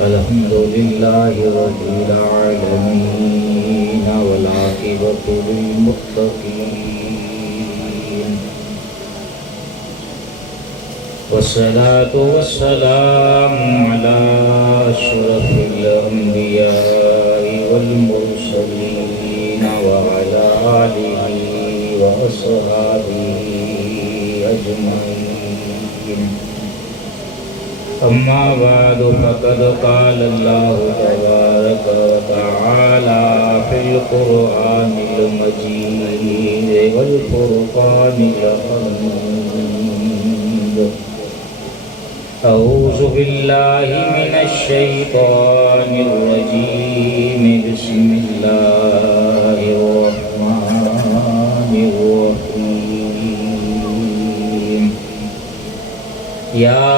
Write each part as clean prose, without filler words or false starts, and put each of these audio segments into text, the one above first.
الحمد لله رب العالمين والعاقبة للمتقين والصلاة والسلام على أشرف الأنبياء والمرسلين وعلى آله وأصحابه أجمعين. أما بعد فقد قال الله تبارك وتعالى في القرآن المجيد والفرقان الحميد. أعوذ بالله من الشيطان الرجيم. بسم الله الرحمن الرحيم. يا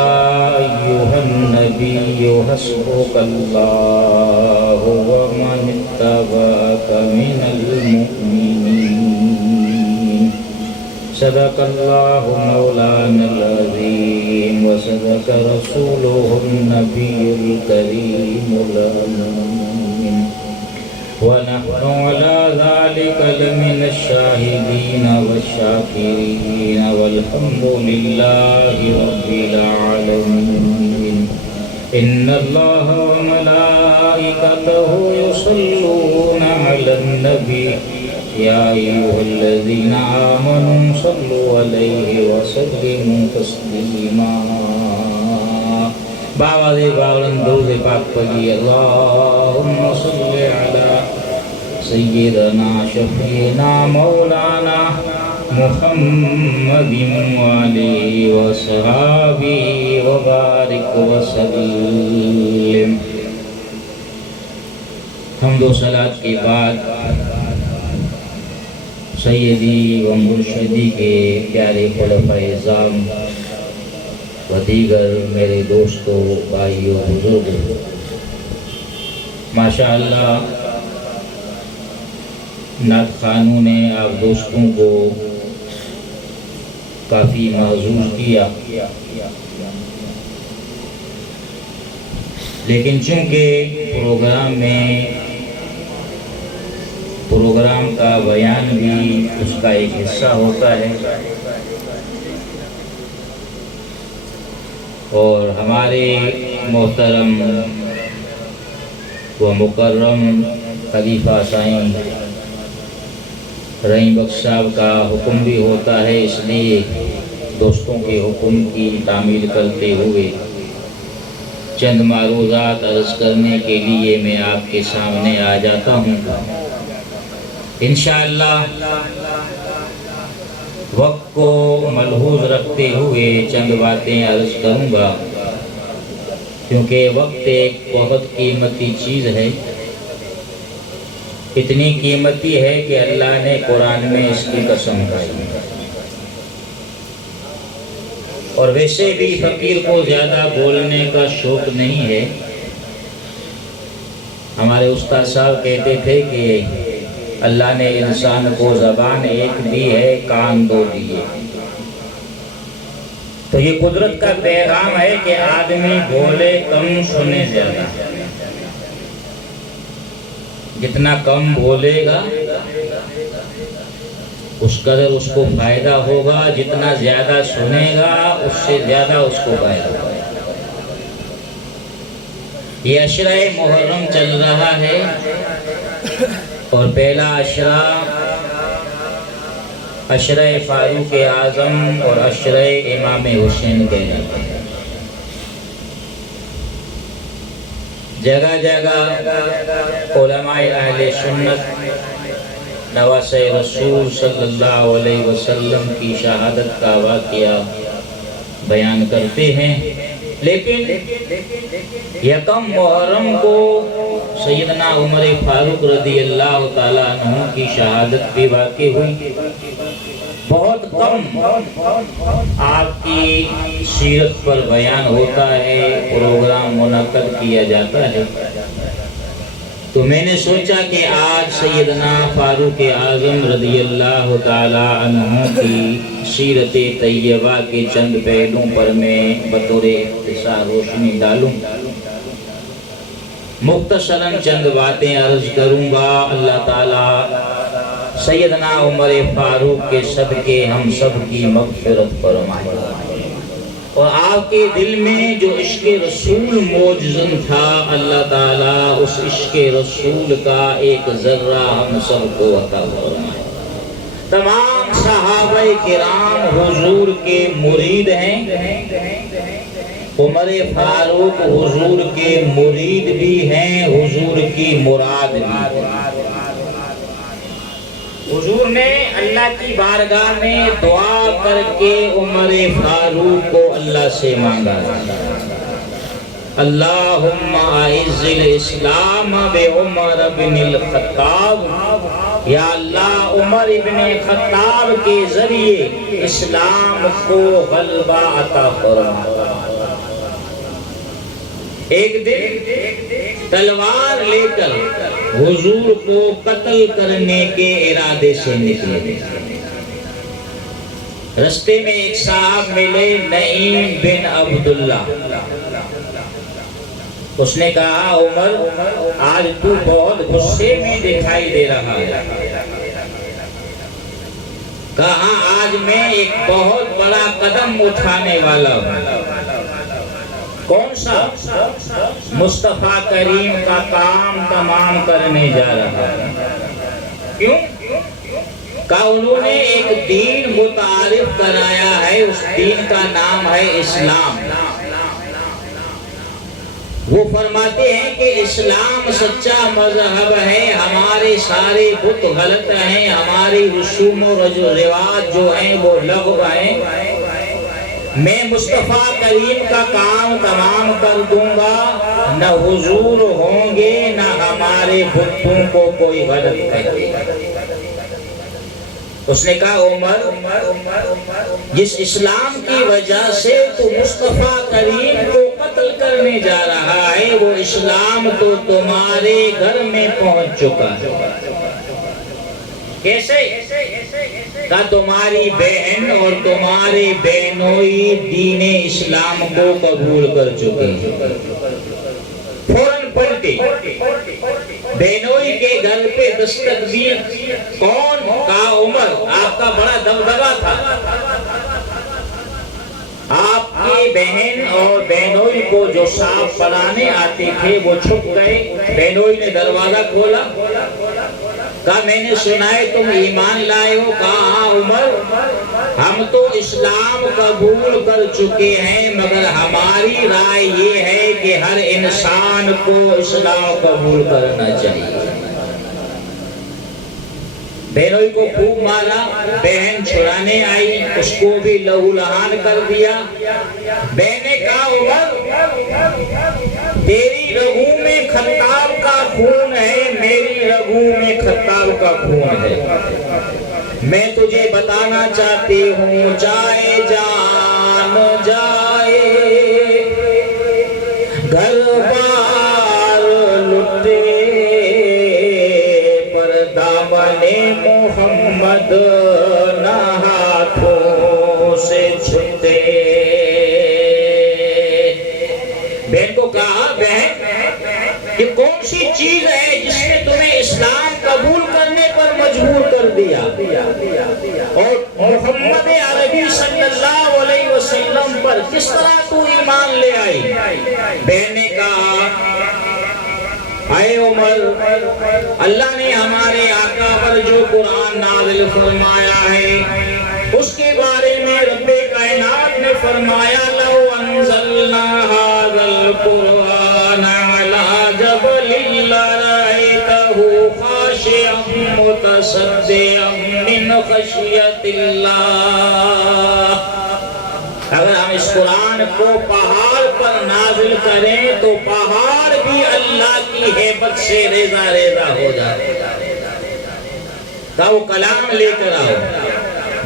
أيها النبي حسبك الله ومن اتبعك من المؤمنين. صدق الله مولانا العظيم وصدق رسوله النبي الكريم الأمين. ونحن على ذلك لمن الشاهدين والشاكرين والحمد لله رب العالمين. إن الله وملائكته يصلون على النبي يا أيها الذين آمنوا صلوا عليه وسلموا تسليما. باواد باولن درود پاک پڑھیے. اللهم صل على سيدنا شفيعنا مولانا محمد وعليه وصحبه وبارك وسلم. حمد و صلاۃ کے بعد سیدی و مرشدی کے پیارے خلفائے اعظام و دیگر میرے دوستوں بھائیوں بزرگوں، ماشاءاللہ نعت خانوں نے آپ دوستوں کو کافی معذور کیا، لیکن چونکہ پروگرام کا بیان بھی اس کا ایک حصہ ہوتا ہے، اور ہمارے محترم و مکرم خلیفہ سائیں رحیم بخش صاحب کا حکم بھی ہوتا ہے، اس لیے دوستوں کے حکم کی تعمیل کرتے ہوئے چند معروضات عرض کرنے کے لیے میں آپ کے سامنے آ جاتا ہوں. انشاءاللہ وقت کو ملحوظ رکھتے ہوئے چند باتیں عرض کروں گا، کیونکہ وقت ایک بہت قیمتی چیز ہے. اتنی قیمتی ہے کہ اللہ نے قرآن میں اس کی قسم کھائی. اور ویسے بھی فقیر کو زیادہ بولنے کا شوق نہیں ہے. ہمارے استاد صاحب کہتے تھے کہ اللہ نے انسان کو زبان ایک دی ہے، کان دو دیے. تو یہ قدرت کا پیغام ہے کہ آدمی بولے کم سنے زیادہ. جتنا کم بولے گا اس قدر اس کو فائدہ ہوگا، جتنا زیادہ سنے گا اس سے زیادہ اس کو فائدہ ہوگا. یہ عشرہ محرم چل رہا ہے، اور پہلا عشرہ فاروق اعظم اور عشرہ امام حسین کہلاتا ہے. جگہ جگہ علماء اہل سنت نواسۂ رسول صلی اللہ علیہ وسلم کی شہادت کا واقعہ بیان کرتے ہیں، لیکن یکم محرم کو سیدنا عمر فاروق رضی اللہ تعالیٰ عنہ کی شہادت بھی واقع ہوئی. بہت کم آپ کی سیرت پر بیان ہوتا ہے، پروگرام منعقد کیا جاتا ہے. تو میں نے سوچا کہ آج سیدنا فاروق اعظم رضی اللہ تعالیٰ عنہ کی سیرت طیبہ کے چند پہلوں پر میں بطور اختصار روشنی ڈالوں. مختصراً چند باتیں عرض کروں گا۔ اللہ تعالیٰ سیدنا عمر فاروق کے صدقے ہم سب کی مغفرت فرمائے، اور آپ کے دل میں جو عشق رسول موجزن تھا، اللہ تعالیٰ اس عشق رسول کا ایک ذرہ ہم سب کو عطا فرمائے۔ تمام صحابہ کرام حضور کے مرید ہیں، عمر فاروق حضور کے مرید بھی ہیں، حضور کی مراد بھی ہے۔ حضور نے اللہ کی بارگاہ میں دعا کر کے عمر فاروق کو اللہ سے مانگا، اللہم اعز الاسلام بعمر بن الخطاب، یا اللہ عمر ابن خطاب کے ذریعے اسلام کو غلبہ عطا فرما۔ ایک دن تلوار لے کر حضور کو قتل کرنے کے ارادے سے نکلے۔ رستے میں ایک صاحب ملے، نعیم بن عبداللہ۔ اس نے کہا عمر آج تو بہت غصے میں دکھائی دے رہا ہے۔ کہا آج میں ایک بہت بڑا قدم اٹھانے والا ہوں۔ کون سا؟ مصطفیٰ کریم کا کام تمام کرنے جا رہا ہے۔ کیوں؟ کہا انہوں نے ایک دین متعارف کرایا ہے، اس دین کا نام ہے اسلام۔ وہ فرماتے ہیں کہ اسلام سچا مذہب ہے، ہمارے سارے بت غلط ہیں، ہماری رسوم و رواج جو ہیں وہ لغو ہیں۔ میں مصطفیٰ کریم کا کام تمام کر دوں گا، نہ حضور ہوں گے نہ ہمارے بتوں کو کوئی غلط کرے گا۔ اس نے کہا عمر جس اسلام کی وجہ سے تو مصطفیٰ کریم کو قتل کرنے جا رہا ہے، وہ اسلام تو تمہارے گھر میں پہنچ چکا ہے۔ کیسے؟ کہ تمہاری بہن اور تمہارے بہنوئی دین اسلام کو قبول کر چکے ہیں۔ فوراً پلٹے، بہنوئی کے گھر پہ دستک دی۔ کون؟ کہا عمر، آپ کا بڑا دبدبا تھا، آپ کی بہن اور بہنوئی کو جو صاف پڑھانے آتے تھے وہ چھپ گئے۔ بہنوئی نے دروازہ کھولا، کہا میں نے سنا ہے تم ایمان لائے ہو۔ کہا ہاں عمر، ہم تو اسلام قبول کر چکے ہیں، مگر ہماری رائے یہ ہے کہ ہر انسان کو اسلام قبول کرنا چاہیے۔ بہنوئی کو خوب مارا، بہن چھڑانے آئی، اس کو بھی لہو لہان کر دیا۔ بہن نے کہا عمر تیری رگوں میں خطاب کا خون ہے، میری رگوں میں خطاب کا خون ہے۔ میں تجھے بتانا چاہتی ہوں، جائے جان جائے گھر بار لٹے، پر دامن محمد نہ ہاتھوں سے چھٹے۔ بہن کو کہا بہن یہ کون سی چیز ہے جس نے تمہیں اسلام قبول کرنے پر مجبور کر دیا، اور محمد عربی صلی اللہ علیہ وسلم پر کس طرح تو ایمان لے آئی؟ بہن نے کہا اے عمر، اللہ نے ہمارے آقا پر جو قرآن نازل فرمایا ہے اس کے بارے میں رب کائنات نے فرمایا لو انزلنا هذا القرآن على جبل لرأيته خاشعا متصدعا من خشیت اللہ۔ اگر ہم اس قرآن کو پہاڑ پر نازل کریں تو پہاڑ بھی اللہ کی ہیبت سے ریزہ ریزہ ہو جائے گا۔ وہ کلام لے کر آؤ۔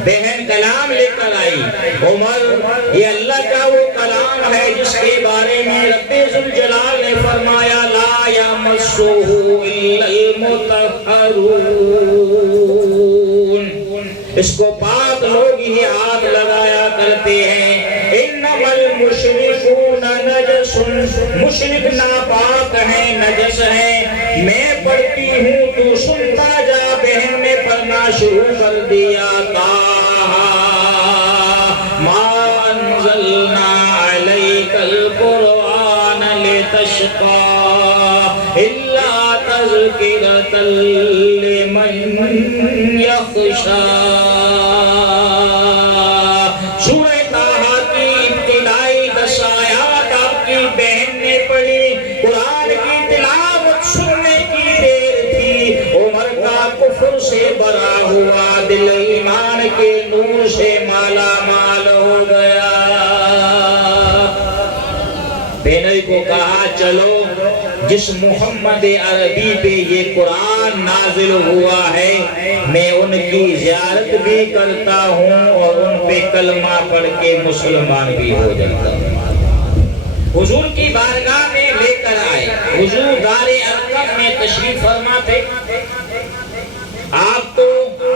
بہن کلام لے کر آئی۔ عمر یہ اللہ کا وہ کلام ہے جس کے بارے میں رب ذوالجلال نے فرمایا لا یمسہ الا المطہرون، اس کو پاک لوگ ہی ہاتھ لگایا کرتے ہیں۔ انما المشرکون نجس سن، مشرک ناپاک ہے، نجس ہے، میں پڑھتی ہوں تو سنتا جا۔ بہن نے پڑھنا شروع کر دیا، ما انزلنا علیک القرآن لتشقى الا تذکرۃ لمن یخشی۔ سورہ طٰہٰ کی ابتدائی 10 آیات آپ کی بہن نے پڑھی۔ قرآن کی تلاوت سننے کی دیر تھی، عمر کا کفر سے بھرا ہوا دل ایمان کے نور سے مالا مال ہو گیا۔ بہنوئی کو کہا چلو جس محمد عربی پہ یہ قرآن نازل ہوا ہے میں ان کی زیارت بھی کرتا ہوں اور ان پہ کلمہ پڑھ کے مسلمان بھی ہو جاتا ہوں۔ حضور کی بارگاہ میں لے کر آئے، حضور دار ارقم میں تشریف فرما تھے۔ آپ کو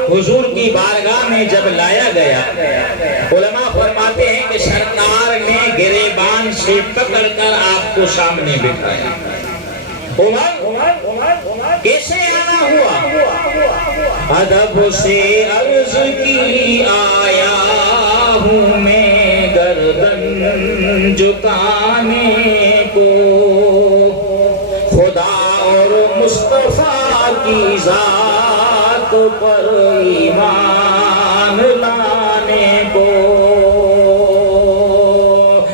حضور کی بارگاہ میں جب لایا گیا، علماء فرماتے ہیں کہ سرکار نے گریبان سے پکڑ کر آپ کو سامنے بٹھایا۔ عمر کیسے آنا ہوا؟ ادب سے عرض کی آیا ہوں میں گردن جھکانے کو، خدا اور مصطفیٰ کی ذات پر ایمان لانے کو۔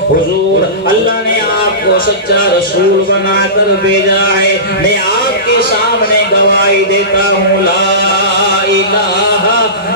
حضور اللہ نے آپ کو سچا رسول بنا کر بھیجا ہے، میں آپ کے سامنے گواہی دیتا ہوں، لا الہ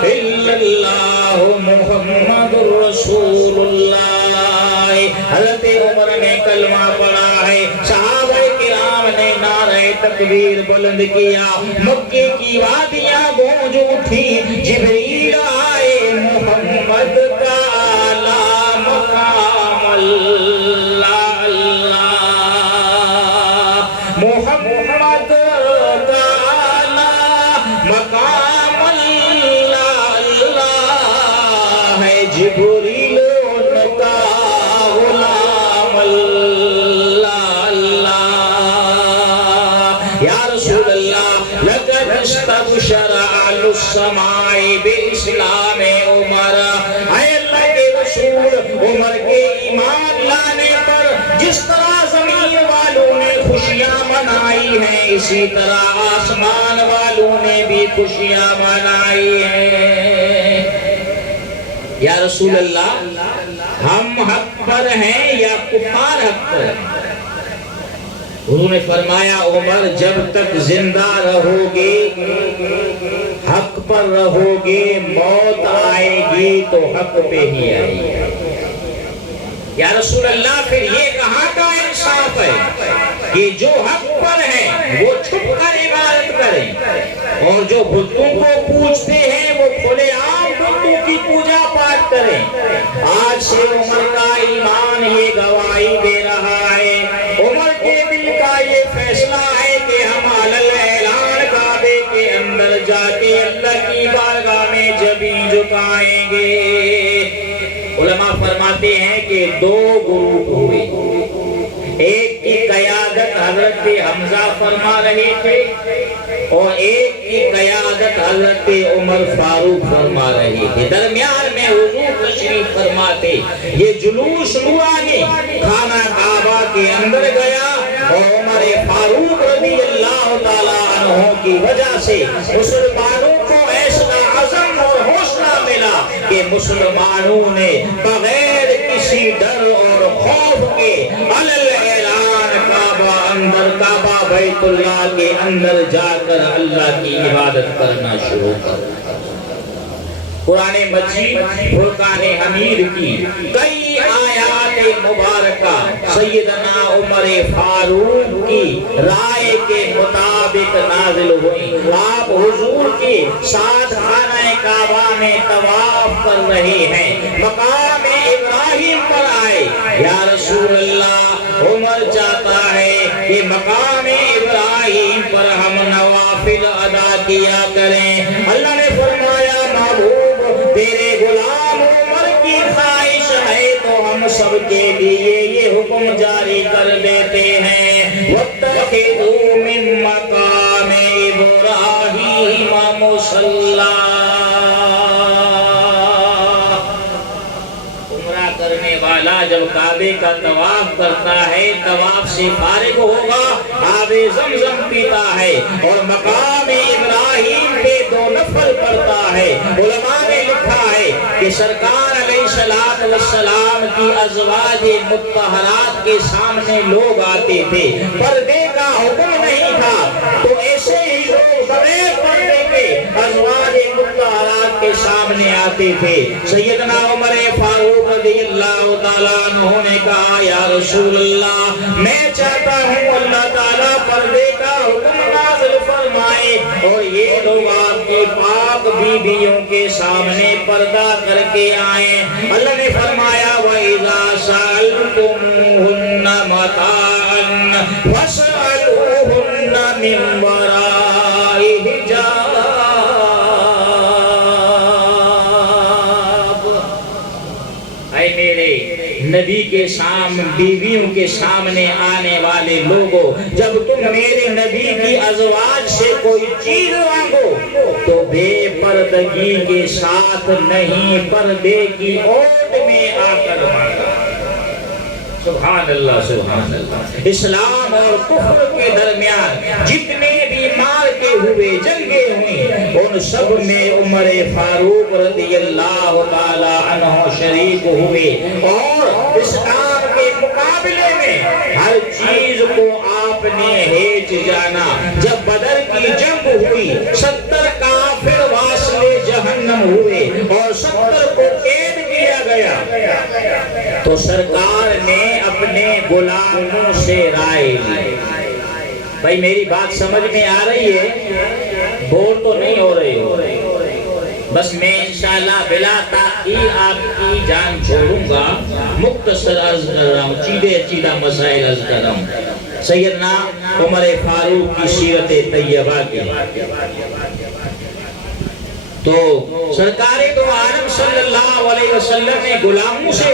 الا اللہ محمد رسول اللہ۔ حضرت عمر نے کلمہ پڑھا ہے، صحابہ کرام نے نعرہ تکبیر بلند کیا، مکے کی وادیاں گونج اٹھی، جبریل آئے محمد کا اعلیٰ مقام اللہ اللہ، محمد کا اعلیٰ مقام اللہ اللہ ہے، جبریل ان کا غلام اللہ اللہ۔ یا رسول اللہ لقد استبشر اہل السماء بالاسلام عمر، اے اللہ کے رسول، عمر کے ایمان لانے پر جس طرح زمین والوں نے خوشیاں منائی ہیں اسی طرح آسمان والوں نے بھی خوشیاں منائی ہیں۔ یا رسول اللہ ہم حق پر ہیں یا کفار حق پر ہیں؟ حضور نے فرمایا عمر جب تک زندہ رہو گے حق پر رہو گے، موت آئے گی تو حق پہ ہی آئے گی۔ یا رسول اللہ پھر یہ کہاں کا انصاف ہے کہ جو حق پر ہیں وہ چھپ کر عبادت کریں اور جو بتوں کو پوجتے ہیں وہ کھلے عام بتوں کی پوجا پاٹ کریں؟ آج سے عمر کا ایمان یہ گواہی دے رہا ہے، عمر کے دل کا یہ فیصلہ ہے کہ ہم علل اعلان کعبے کے اندر جا کے اللہ کی بارگاہ میں جبیں جھکائیں گے۔ علماء فرماتے ہیں کہ 2 گروپ ہوئے، ایک کی قیادت حضرت حمزہ فرما رہے تھے اور ایک کی قیادت حضرت عمر فاروق فرما رہے تھے، درمیان میں حضور تشریف فرماتے۔ یہ جلوس نورانی خانہ کعبہ کے اندر گیا اور عمر فاروق رضی اللہ تعالیٰ عنہ کی وجہ سے مسلمانوں کو ایسا عزم اور حوصلہ ملا کہ مسلمانوں نے بغیر کسی ڈر اور خوف کے علل اعلان کعبہ اندر، کعبہ بیت اللہ کے اندر جا کر اللہ کی عبادت کرنا شروع کر۔ قرآن مجید فرقان حمید کی کئی آیات مبارکہ سیدنا عمر فاروق کی رائے کے مطابق نازل ہوئی۔ آپ حضور کے ساتھ خانہ کعبہ میں طواف کر رہے ہیں، مقام ابراہیم پر آئے۔ یا رسول اللہ عمر چاہتا ہے کہ مقام ابراہیم پر ہم نوافل ادا کیا کریں۔ اللہ نے فرمایا محبوب تیرے غلام عمر کی خواہش ہے تو ہم ہم سب کے لیے یہ حکم جاری کر دیتے ہیں وَاتَّخِذُوا مِن مَّقَامِ إِبْرَاهِيمَ مُصَلًّى۔ عمرہ کرنے والا جب کعبے کا طواف کرتا ہے، طواف سے فارغ ہوگا، آب زمزم پیتا ہے اور مقام ابراہیم پہ 2 نفل پڑھتا ہے۔ علماء نے لکھا ہے کہ سرکار علیہ السلام کی ازواج مطہرات کے سامنے لوگ آتے تھے، پردے کا حکم نہیں تھا، تو ایسے ہی لوگ بغیر پردے کے ازواج مطہرات کے سامنے آتے تھے۔ سیدنا عمر فاروق رضی اللہ تعالیٰ عنہ نے کہا یا رسول اللہ، میں چاہتا ہوں اللہ تعالیٰ پردے کا حکم نازل فرمائے اور یہ لوگ آپ کی پاک بیویوں کے سامنے پردہ کر کے آئیں۔ اللہ نے فرمایا وَإِذَا سَأَلْتُمُوهُنَّ مَتَاعًا فَاسْأَلُوهُنَّ مِن وَرَاءِ حِجَابٍ۔ اے میرے نبی کے سامنے، بیویوں کے سامنے آنے والے لوگوں، جب تم میرے نبی کی ازواج سے کوئی چیز مانگو تو بے پردگی کے ساتھ نہیں، پردے کی اوٹ میں آ کر مانگا۔ سبحان اللہ سبحان اللہ۔ اسلام اور کفر کے درمیان جتنے بھی مارکے ہوئے، جنگیں ہوئیں، ان سب میں عمر فاروق رضی اللہ تعالی عنہ شریک ہوئے اور اسلام کے مقابلے میں ہر چیز کو آپ نے ہیچ جانا۔ جب بدر کی جنگ ہوئی، 70 کافر واصل جہنم ہوئے اور 70 کو قید کیا گیا، تو سرکار نے اپنے غلاموں سے رائے لی۔ بھائی میری بات سمجھ میں آ رہی ہے؟ بور تو نہیں ہو رہے ہو؟ بس میں انشاءاللہ بلا تاخیر آپ کی جان چھوڑوں گا، مختصر عرض کر رہا ہوں، چیدہ مسائل عرض کر رہا ہوں سیدنا عمر فاروق کی سیرت طیبہ کی۔ تو سرکار دو عالم صلی اللہ علیہ وسلم نے غلاموں سے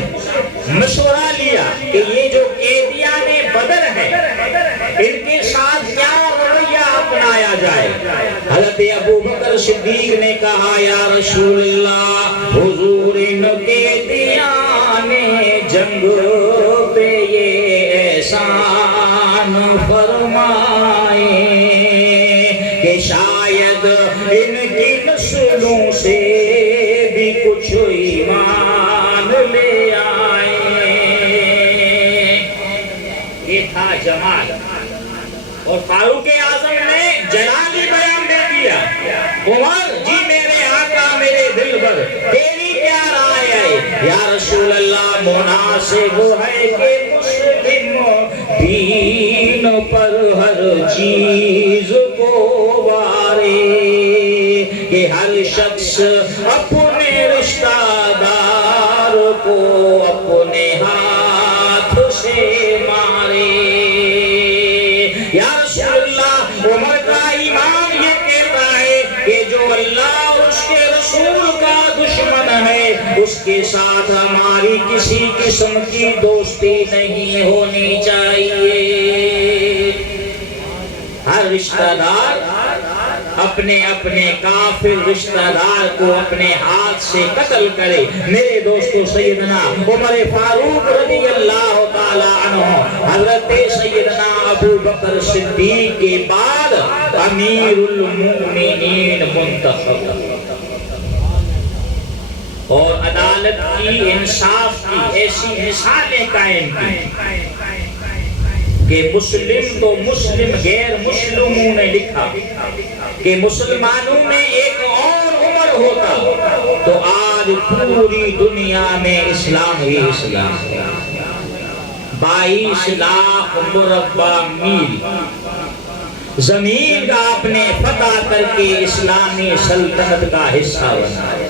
مشورہ لیا کہ یہ جو قیدیان بدر ہیں، ان کے ساتھ کیا رویہ اپنایا جائے۔ حضرت ابو بکر صدیق نے کہا یا رسول اللہ، حضور ان قیدیان جنگ پہ یہ احسان فرمائیں کہ شاید ان کی نسلوں سے بھی کچھ ایمان لے آئیں۔ یہ تھا جمال، اور فاروق اعظم نے جلالی بیان دے دیا۔ عمر جی میرے آقا میرے دل پر تیری کیا رائے ہے؟ یا رسول اللہ مناسب ہے کہ مسلم دین پر ہر چیز کو وارے، کہ ہر شخص اپنے رشتہ دار کو اپنے ہاتھ سے مارے۔ یا رسول اللہ عمر کا ایمان یہ کہتا ہے کہ جو اللہ اور اس کے رسول کا دشمن ہے، اس کے ساتھ ہماری کسی قسم کی دوستی نہیں ہونی چاہیے۔ ہر رشتہ دار اپنے اپنے کافر رشتہ دار کو اپنے ہاتھ سے قتل کرے۔ میرے دوستو سیدنا عمر فاروق رضی اللہ تعالی عنہ حضرت سیدنا ابو بکر صدیق کے بعد امیر المومنین منتخب، اور عدالت کی، انصاف کی ایسی مثالیں قائم کی کہ مسلم تو مسلم، غیر مسلموں نے لکھا کہ مسلمانوں میں ایک اور عمر ہوتا تو آج پوری دنیا میں اسلام ہی اسلام ہے۔ 22 لاکھ مربع میل زمین کا آپ نے فتح کر کے اسلامی سلطنت کا حصہ بنایا۔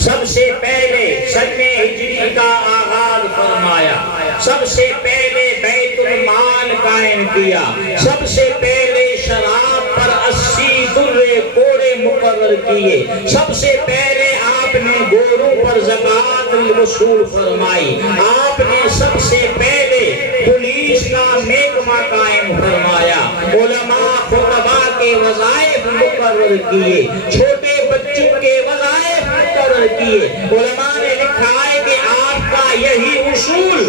سب سے پہلے سن ہجری کا آغاز فرمایا، سب سے پہلے بیت المال قائم کیا، سب سے پہلے شراب پر 80 درے کوڑے مقرر کیے، سب سے پہلے آپ آپ نے گوروں پر زکوٰۃ وصول فرمائی، آپ نے سب سے پہلے پولیس کا محکمہ قائم فرمایا، علماء خطباء کے وظائف مقرر کیے، چھوٹے بچوں کے وظائف مقرر کیے۔ علماء نے لکھا ہے کہ آپ کا یہی اصول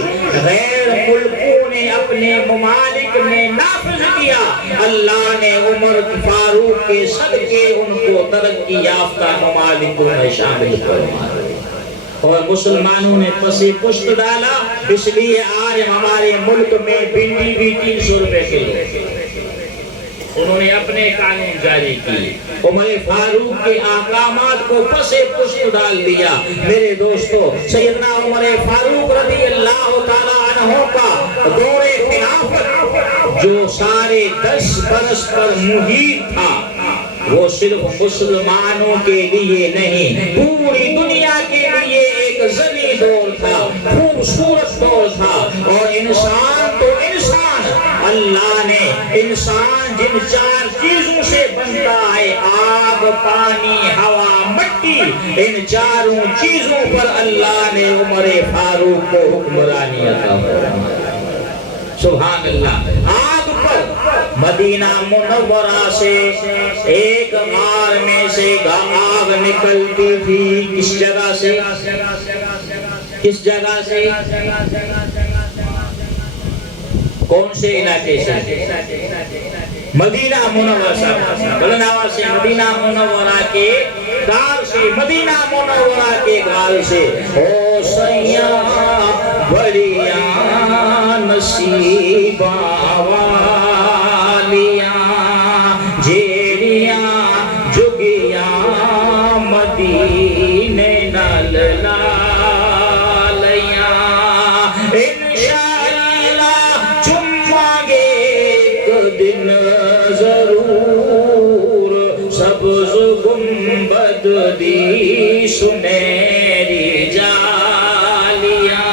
غیر ملکوں نے اپنے ممالک میں نافذ کیا، اللہ نے عمر فاروق کے صدقے ان کو ترقی یافتہ ممالکوں میں شامل فرمایا اور مسلمانوں نے پسی پشت ڈالا۔ اس لیے آج ہمارے ملک میں بھنڈی بھی 300 روپے کلو۔ انہوں نے اپنے قانون جاری کی، عمر فاروق کے احکامات کو پس پشت ڈال دیا۔ میرے دوستو، سیدنا عمر فاروق رضی اللہ تعالیٰ عنہ کا دور خلافت جو سارے 10 برس پر محیط تھا، وہ صرف مسلمانوں کے لیے نہیں، پوری دنیا کے لیے ایک زنی دور تھا، خوبصورت دور تھا۔ اور انسان تو انسان، اللہ نے انسان جن 4 چیزوں سے بنتا ہے، آگ، پانی، ہوا، مٹی، ان 4 چیزوں پر اللہ نے عمر فاروق کو حکمرانی عطا فرمائی۔ سبحان اللہ۔ آگ پر مدینہ منورہ سے ایک غار میں سے آگ نکلتی تھی، کس جگہ سے؟ کس جگہ سے؟ کون سے علاقے سے؟ مدینہ منورہ سے، بلناوا سے، مدینہ منورہ کے غار سے، مدینہ منورہ کے غار سے۔ او سیاں بڑیاں نصیباں والیاں، جیڑیاں جگیاں مدینے نال لالیاں، انشاءاللہ چماں گے ایک دن ضرور، سبز گنبد دی سنہری جالیاں۔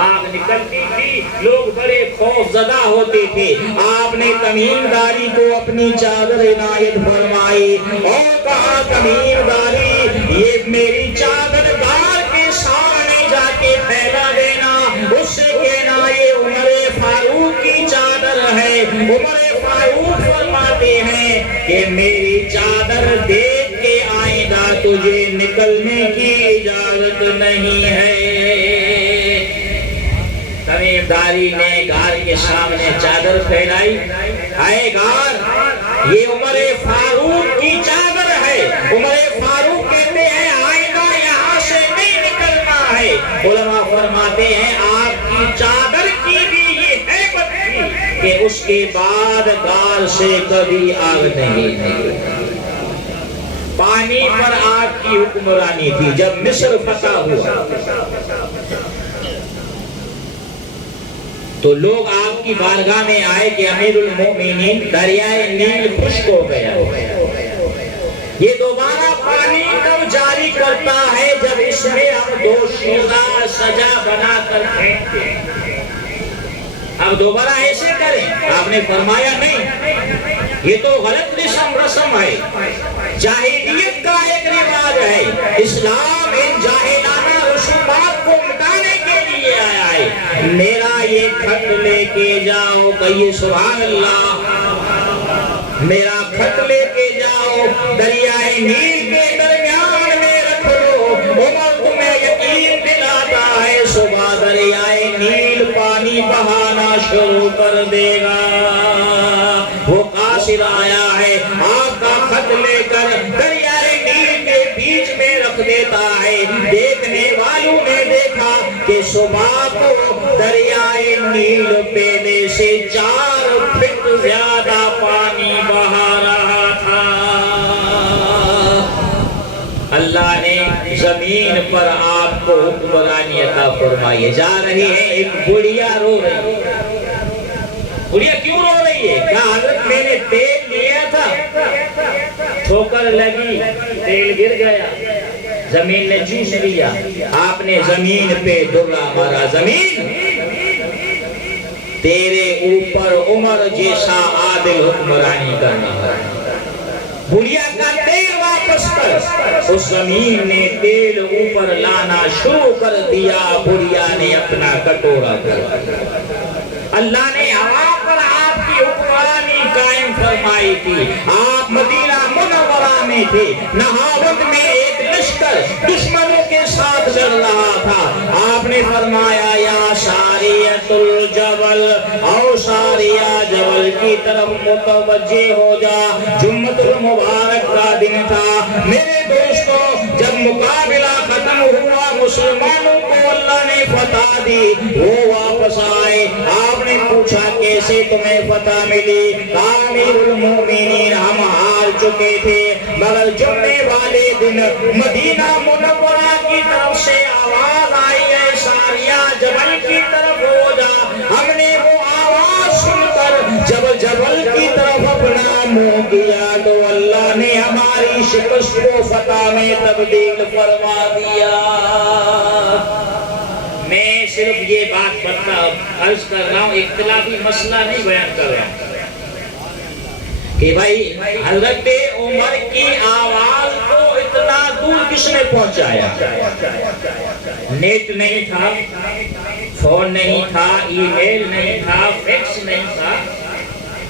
آگ نکلتی تھی، لوگ بڑے خوف زدہ ہوتے تھے۔ آپ نے تمیمداری کو اپنی چادر عنایت فرمائی اور کہا، تمیمداری یہ میری چادر غار کے سامنے جا کے پھیلا دینا، اس سے کہنا یہ عمر فاروق کی چادر ہے۔ عمر فاروق فرماتے ہیں کہ میری چادر دیکھ کے آئندہ تجھے نکلنے کی اجازت نہیں ہے۔ تمیمداری نے غار کے سامنے چادر پھیلائی، اے غار، یہ عمر فاروق کی چادر ہے۔ عمر فاروق کہتے ہیں آئندہ یہاں سے نہیں نکلنا ہے۔ علماء فرماتے ہیں آپ کی چادر کی بھی یہ ہیبت تھی کہ اس کے بعد غار سے کبھی آگ نہیں نکلی۔ پانی پر آگ کی حکمرانی تھی۔ جب مصر فتح ہوا تو لوگ آپ کی بارگاہ میں آئے کہ امیر المومنین، دریائے نیل خشک ہو گیا، یہ دوبارہ پانی کب جاری کرتا ہے جب اس میں ہم 2 شیزہ سجا بنا کر پھینکتے ہیں، اب دوبارہ ایسے کریں۔ آپ نے فرمایا نہیں، یہ تو غلط رسم ہے، جاہلیت کا ایک رواج ہے، اسلام ان جاہلانہ رسومات کو مٹانے کے لیے آیا ہے۔ میرا یہ خط لے کے جاؤ، کہیے سبحان اللہ، میرا خط لے کے جاؤ، دریائے نیل کے درمیان میں رکھ لو، عمر تمہیں یقین دلاتا ہے صبح دریائے نیل پانی بہانا شروع کر دے گا۔ وہ قاصد آیا ہے، آپ کا خط لے کر دریائے نیل کے بیچ میں رکھ دیتا ہے۔ دیکھنے والوں نے دیکھا کہ صبح کو دریائے نیل پہلے سے 4 فٹ زیادہ پانی بہا رہا تھا۔ اللہ نے زمین پر آپ کو حکمرانی عطا فرمائی۔ جا رہی ہے، ایک بڑھیا رو رہی ہے۔ بڑھیا کیوں رو رہی ہے؟ کہا حضرت میں نے تیل لیا تھا، ٹھوکر لگی، تیل گر گیا، زمین نے چوس لیا۔ آپ نے زمین پہ درہ مارا، زمین تیرے اوپر عمر جیسا عادل حکمرانی کرنا ہے۔ بڑھیا کا تیل واپس کر۔ اس زمین نے تیل اوپر لانا شروع کر دیا، بڑھیا نے اپنا کٹورا کر۔ اللہ نے ہوا پر آپ کی حکمرانی قائم فرمائی تھی، آپ مدینہ منورہ میں تھے، نہاوند میں ایک لشکر دشمنوں کے ساتھ لڑ رہا تھا، آپ نے فرمایا یا ساریۃ الجبل، او ساریہ جبل کی طرف متوجہ ہو جا۔ جمعۃ المبارک کا دن تھا میرے دوستو، جب مقابلہ ختم ہوا مسلمانوں کو اللہ نے فتح دی، وہ واپس آئے، آپ نے پوچھا کیسے تمہیں فتح ملی؟ امیر المومنین ہم ہار چکے تھے، مگر جمعے والے دن مدینہ منورہ کی طرف سے آواز آئی ہے ساریہ جبل کی طرف ہو جا۔ ہم نے وہ آواز سن کر جب جبل کی طرف اپنا منہ کیا تو اللہ نے ہماری شکست کو فتح میں تبدیل فرما دیا۔ میں صرف یہ بات عرض کر رہا ہوں، اختلافی مسئلہ نہیں بیان کر رہا ہوں کہ بھائی حضرت عمر کی آواز کو اتنا دور کس نے پہنچایا؟ نیٹ نہیں تھا، فون نہیں تھا، ای میل نہیں تھا، فیکس نہیں تھا،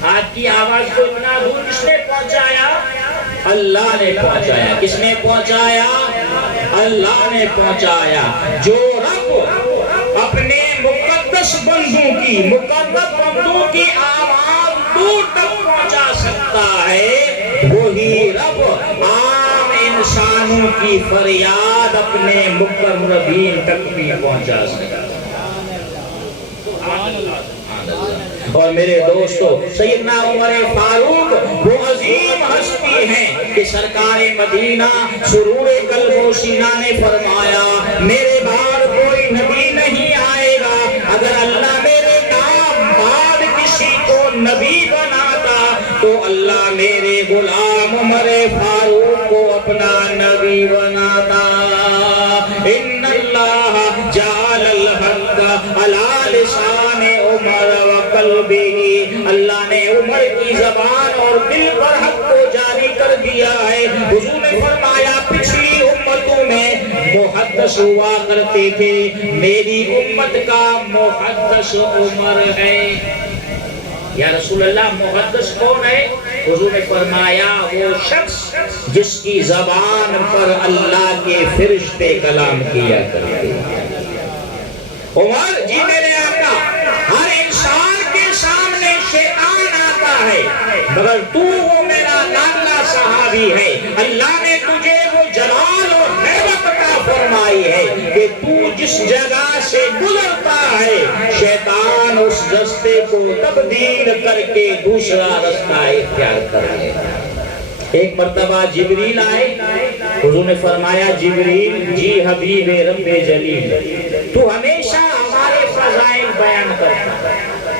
آپ کی آواز کو اتنا دور کس نے پہنچایا؟ اللہ نے پہنچایا۔ کس نے پہنچایا؟ اللہ نے پہنچایا۔ جو رب اپنے مقدس بندوں کی مقرب بندوں کی آواز دور تک پہنچا سکتا ہے، وہی رب عام انسانوں کی فریاد اپنے مقربین تک بھی پہنچا سکتا ہے۔ اور میرے دوستو، سیدنا عمر فاروق وہ عظیم ہستی ہیں کہ سرکار مدینہ سرور قلب و سینہ نے فرمایا میرے بعد کوئی نبی نہیں آئے گا، اگر اللہ میرے نام بعد کسی کو نبی بناتا تو اللہ میرے غلام عمر فاروق کو اپنا نبی بناتا۔ ان اللہ جعل الحق علی لسان عمر وقلبہ، اللہ نے عمر کی زبان اور دل پر حق کو جاری کر دیا ہے۔ حضور نے فرمایا پچھلی امتوں میں محدث ہوا کرتے تھے، میری امت کا محدث عمر ہے۔ یا رسول اللہ محدث کون ہے؟ حضور نے فرمایا وہ شخص جس کی زبان پر اللہ کے فرشتے کلام کیا کرتے ہیں۔ عمر جی میرے آقا، ہر انسان کے سامنے شیطان آتا ہے، مگر تو وہ میرا لاڈلا صحابی ہے، اللہ نے تجھے وہ جلال اور ہیبت عطا فرمائی ہے کہ تو جس جگہ سے گزرتا ہے شیطان اس راستے کو تبدیل کر کے دوسرا راستہ اختیار کر لے۔ ایک مرتبہ جبریل آئے، حضور نے فرمایا جبریل جی حبیب رب جلیل، تو ہمیشہ ہمارے فضائل بیان کرتا ہے،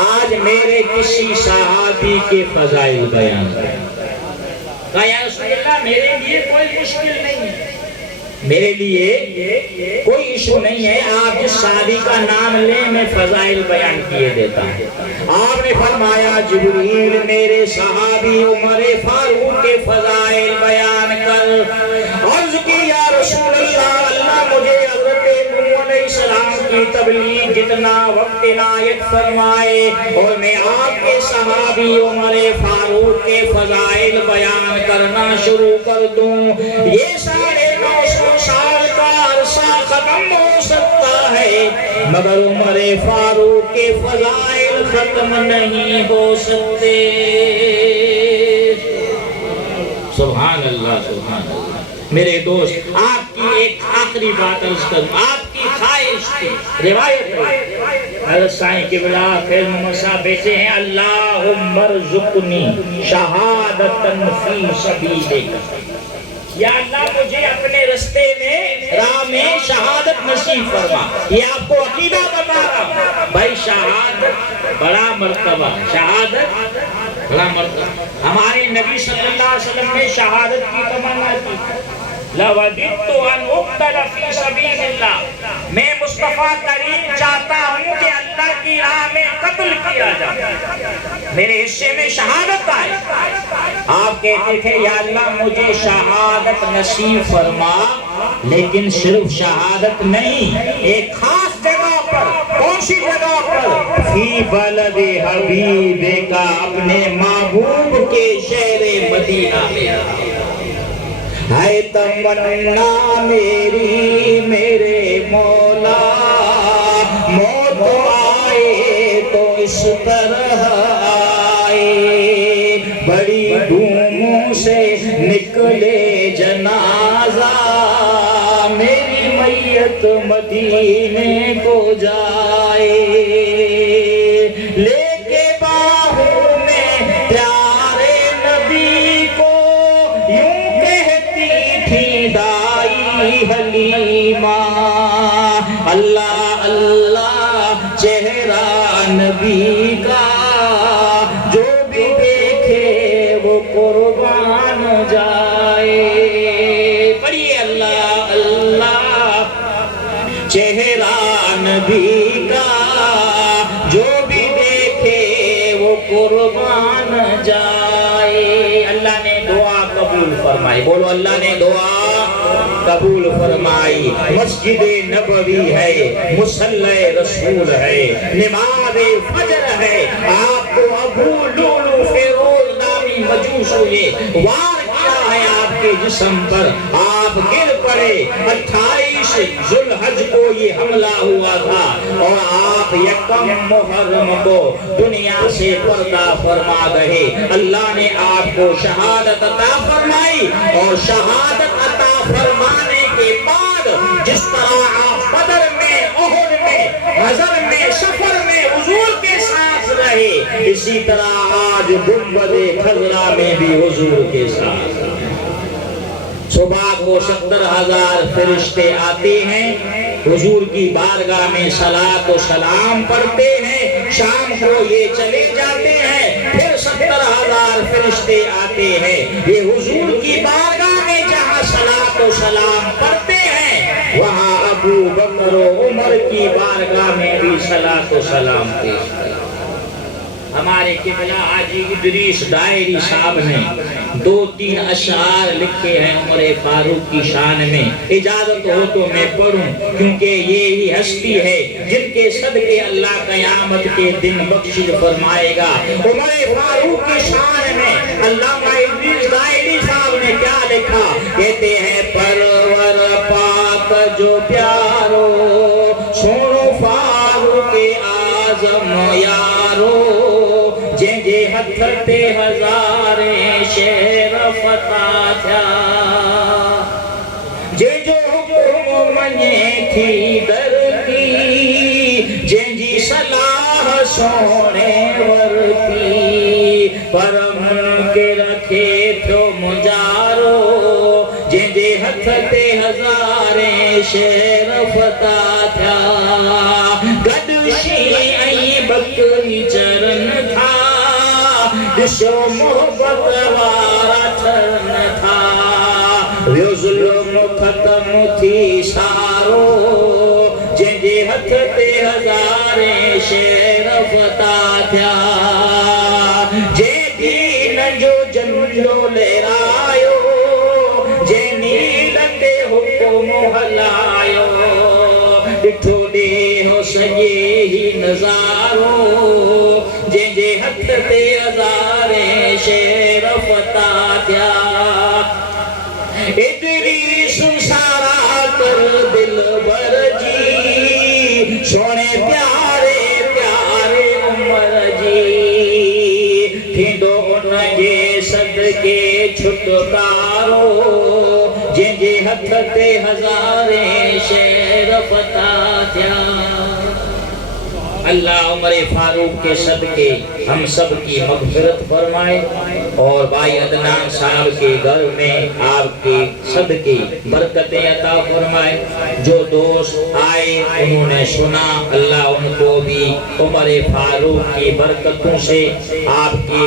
آج میرے کسی صحابی کے فضائل بیان کرتا ہے۔ کہا یا رسول اللہ میرے لیے کوئی مشکل نہیں ہے، میرے لیے کوئی ایشو نہیں ہے، آپ جس صحابی کا نام لیں میں فضائل بیان کیے دیتا ہوں۔ آپ نے فرمایا جبریل میرے صحابی عمر فاروق کے فضائل بیان کر۔ عرض کی یا رسول اللہ، اللہ مجھے حضرت نوح علیہ السلام کی تبلیغ جتنا وقت عنایت فرمائے اور میں آپ کے صحابی عمر فاروق کے فضائل بیان کرنا شروع کر دوں، یہ 950 سال کا عرصہ ختم ہو سکتا ہے مگر عمر فاروق کے فضائل ختم نہیں ہو سکتے۔ سبحان اللہ سبحان اللہ۔ میرے دوست آپ کی ایک آخری بات عرض کروں، آپ کی خواہش کی روایت ہے حضرت سائیں قبلہ فیض محمد صاحب بیٹے ہیں اللہم ارزقنی شہادتاً فی سبیلک، یا اللہ مجھے اپنے رستے میں راہ میں شہادت نصیب فرما۔ یہ آپ کو عقیدہ بتا رہا ہوں بھائی، شہادت بڑا مرتبہ، شہادت بڑا مرتبہ۔ ہمارے نبی صلی اللہ علیہ وسلم نے شہادت کی تمنا کی، لَوَدِدْتُ أَنْ أُقْتَلَ فِي سَبِيلِ اللَّهِ، میں مصطفیٰ کریم چاہتا ہوں کہ اللہ کی راہ میں قتل کیا جائے، میرے حصے میں شہادت آئے۔ آپ کہتے تھے یا اللہ مجھے شہادت نصیب فرما، لیکن صرف شہادت نہیں، ایک خاص جگہ پر۔ کون سی جگہ پر؟ فی بلد حبیب کا، اپنے محبوب کے شہر مدینہ میں۔ ہے تمنا میری میرے مولا، موت آئے تو اس طرح آئے، بڑی دھوم سے نکلے جنازہ، میری میت مدینے کو جائے، لے کے باہوں میں پیارے نبی کو، یوں کہتی تھی دائی حلیمہ، اللہ اللہ چہرہ نبی کا، جو بھی دیکھے وہ قربان جائے۔ پڑھیے اللہ اللہ چہرہ نبی کا، جو بھی دیکھے وہ قربان جائے۔ اللہ نے دعا قبول فرمائی، بولو اللہ نے دعا قبول فرمائی۔ مسجد نبوی ہے، مصلی رسول ہے، نماز فجر ہے، آپ کو ابو لولو فیروز نامی مجوسوں نے وار کیا ہے آپ کے جسم پر، آپ گر پڑے۔ 28 ذوالحج کو یہ حملہ ہوا تھا اور آپ یکم محرم کو دنیا سے پردہ فرما گئے۔ اللہ نے آپ کو شہادت عطا فرمائی، اور شہادت عطا فرمانے کے بعد جس طرح آپ بدر میں، احد میں، حضر میں، سفر میں حضور کے ساتھ رہے، اسی طرح آج گنبد خضرا میں بھی حضور کے ساتھ۔ صبح کو 70,000 فرشتے آتے ہیں، حضور کی بارگاہ میں صلاۃ و سلام پڑھتے ہیں، شام کو یہ چلے جاتے ہیں، پھر 70,000 فرشتے آتے ہیں، یہ حضور کی بارگاہ میں جہاں صلاۃ و سلام پڑھتے ہیں، وہاں ابو بکر و عمر کی بارگاہ میں بھی صلاۃ و سلام پیش کرتے۔ ہمارے قبلہ حاجی ادریس دائری صاحب نے 2-3 اشعار لکھے ہیں عمر فاروق کی شان میں، اجازت ہو تو میں پڑھوں، کیونکہ یہی ہستی ہے جن کے صدقے اللہ قیامت کے دن بخشش فرمائے گا۔ عمر فاروق کی شان میں علامہ ادریس دائری صاحب نے کیا لکھا؟ کہتے ہیں پرور پاک جو پیارو، سنو فاروق اعظم یارو، جنجے ہتھتے ہزاریں شہر فتح تھا، جنجو حکم منye تھی در کی، جنجی صلاح سونے ورتی، پرمن کے رکھے تو مجارو، جنجے ہتھتے ہزاریں شہر فتح تھا، گڈشی ای بکری چرن تھا، دشو محبت وارا ٹھرن تھا، ویو ظلم ختم تھی سارو، جنجے ہتھتے ہزاریں شہر فتح تھیا، جے دین جو جنجو لے رایو، جے نیلتے حکم ہلایو، ڈٹھو دے ہو سجے ہی نظارو، جنجے ہتھتے ہزاریں شہر فتح تھیا، ادریس سارا کر دل بر جی، سونے پیارے پیارے عمر جی، تھیندو ان جے صدقے چھٹکارو، جنجے ہتھتے ہزاریں شہر فتح تھیا۔ اللہ عمر فاروق کے صدقے ہم سب کی مغفرت فرمائے، اور بھائی عدنان صاحب کے گھر میں آپ کے صدقے برکتیں عطا فرمائے۔ جو دوست آئے انہوں نے سنا، اللہ ان کو بھی عمر فاروق کی برکتوں سے، آپ کی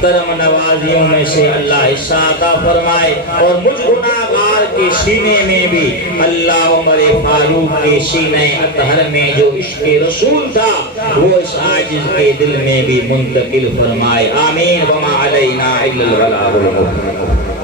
کرم نوازیوں میں سے اللہ حصہ عطا فرمائے، اور مجھ گناہگار کے سینے میں بھی اللہ عمر فاروق کے سینے اطہر میں جو عشق رسول تھا وہ اس عاجز کے دل میں بھی منتقل فرمائے. آمین. وما علینا الا البلاغ المبین.